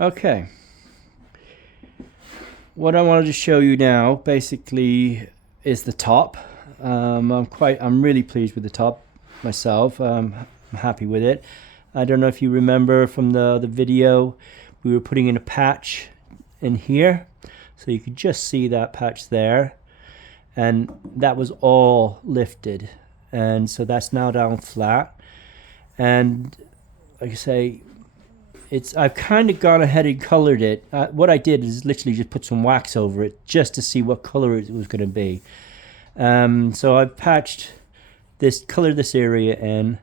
Okay. What I wanted to show you now basically is the top. I'm really pleased with the top myself. I'm happy with it. I don't know if you remember from the video, we were putting in a patch in here, so you could just see that patch there, and that was all lifted, and so that's now down flat. And like I say, I've kind of gone ahead and colored it. What I did is literally just put some wax over it just to see what color it was going to be. So I've colored this area in,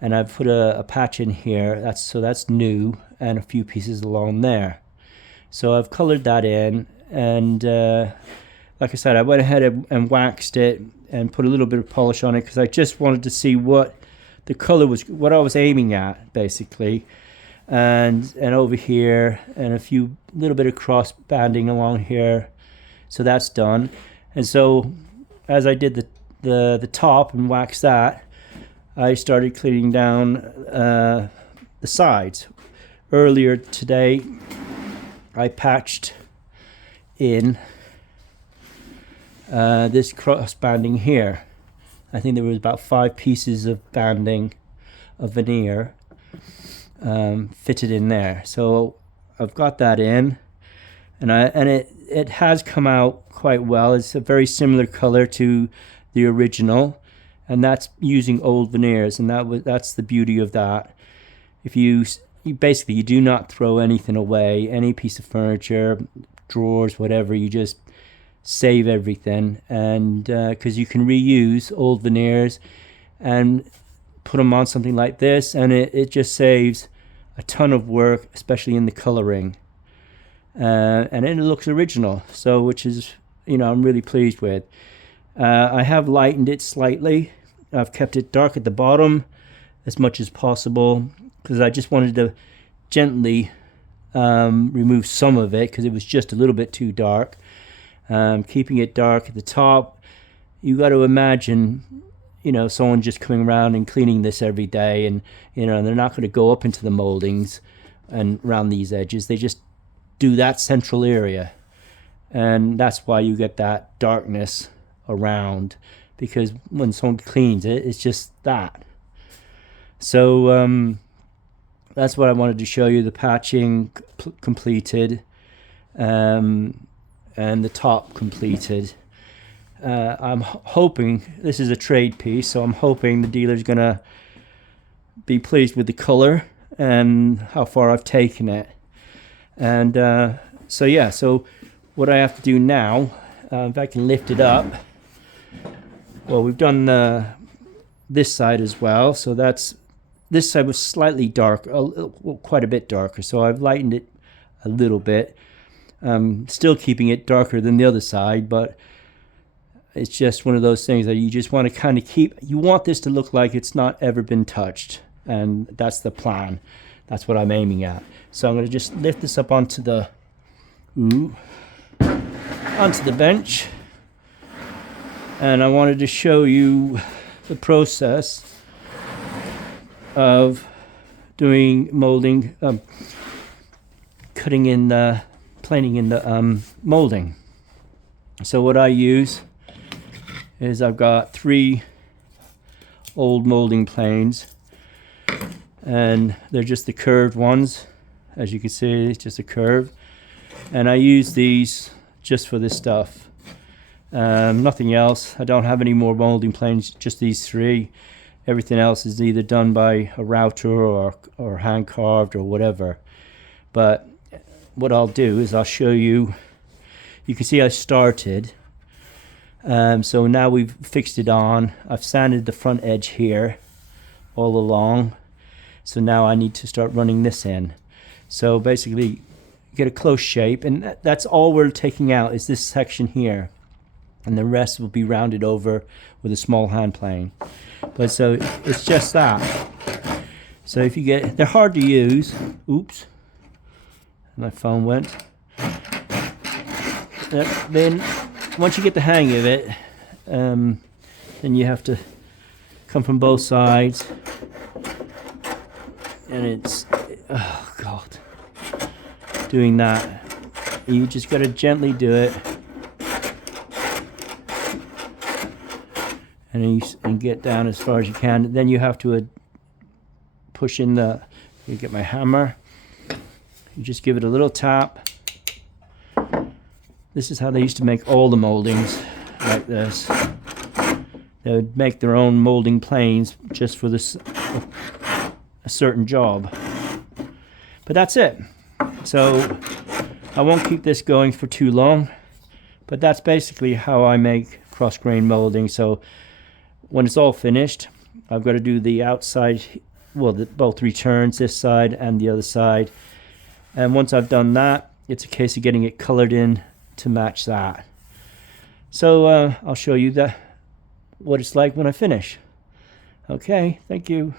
and I've put a patch in here. That's new, and a few pieces along there. So I've colored that in, and like I said, I went ahead and waxed it and put a little bit of polish on it because I just wanted to see what the color was, what I was aiming at, basically. And over here, and a little bit of cross banding along here, so that's done. And so as I did the top and waxed that, I started cleaning down the sides. Earlier today I patched in this cross banding here. I think there was about 5 pieces of banding of veneer fitted in there. So I've got that in, and it has come out quite well. It's a very similar color to the original, and that's using old veneers, and that's the beauty of that. If you basically, you do not throw anything away, any piece of furniture, drawers, whatever, you just save everything, and because you can reuse old veneers and put them on something like this, and it just saves a ton of work, especially in the coloring, and it looks original, so which is, I'm really pleased with. I have lightened it slightly. I've kept it dark at the bottom as much as possible because I just wanted to gently remove some of it because it was just a little bit too dark. Keeping it dark at the top, you got to imagine someone just coming around and cleaning this every day, and they're not going to go up into the moldings and around these edges. They just do that central area, and that's why you get that darkness around, because when someone cleans it, it's just that. So that's what I wanted to show you. The patching completed, and the top completed. I'm hoping, this is a trade piece, so I'm hoping the dealer's gonna be pleased with the color and how far I've taken it. And so what I have to do now, if I can lift it up, well, we've done this side as well, so this side was slightly dark, quite a bit darker, so I've lightened it a little bit, still keeping it darker than the other side, but it's just one of those things that you just want to kind of you want this to look like it's not ever been touched, and that's the plan. That's what I'm aiming at. So I'm going to just lift this up onto the bench, and I wanted to show you the process of doing molding, planing in the molding. So what I use is I've got 3 old molding planes, and they're just the curved ones. As you can see, it's just a curve, and I use these just for this stuff, nothing else. I don't have any more molding planes, just these 3. Everything else is either done by a router or hand carved or whatever. But what I'll do is I'll show you. You can see I started. So now we've fixed it on. I've sanded the front edge here all along. So now I need to start running this in. So basically get a close shape, and that's all we're taking out is this section here. And the rest will be rounded over with a small hand plane. But so it's just that. So if you they're hard to use. Oops. My phone went. Then once you get the hang of it, then you have to come from both sides, and oh god, doing that. You just got to gently do it, and get down as far as you can. Then you have to push in the, you get my hammer, you just give it a little tap. This is how they used to make all the moldings, like this. They would make their own molding planes just for this a certain job. But that's it. So I won't keep this going for too long, but that's basically how I make cross grain molding. So when it's all finished, I've got to do the outside, well, both returns, this side and the other side. And once I've done that, it's a case of getting it colored in to match that. So I'll show you what it's like when I finish. Okay, thank you.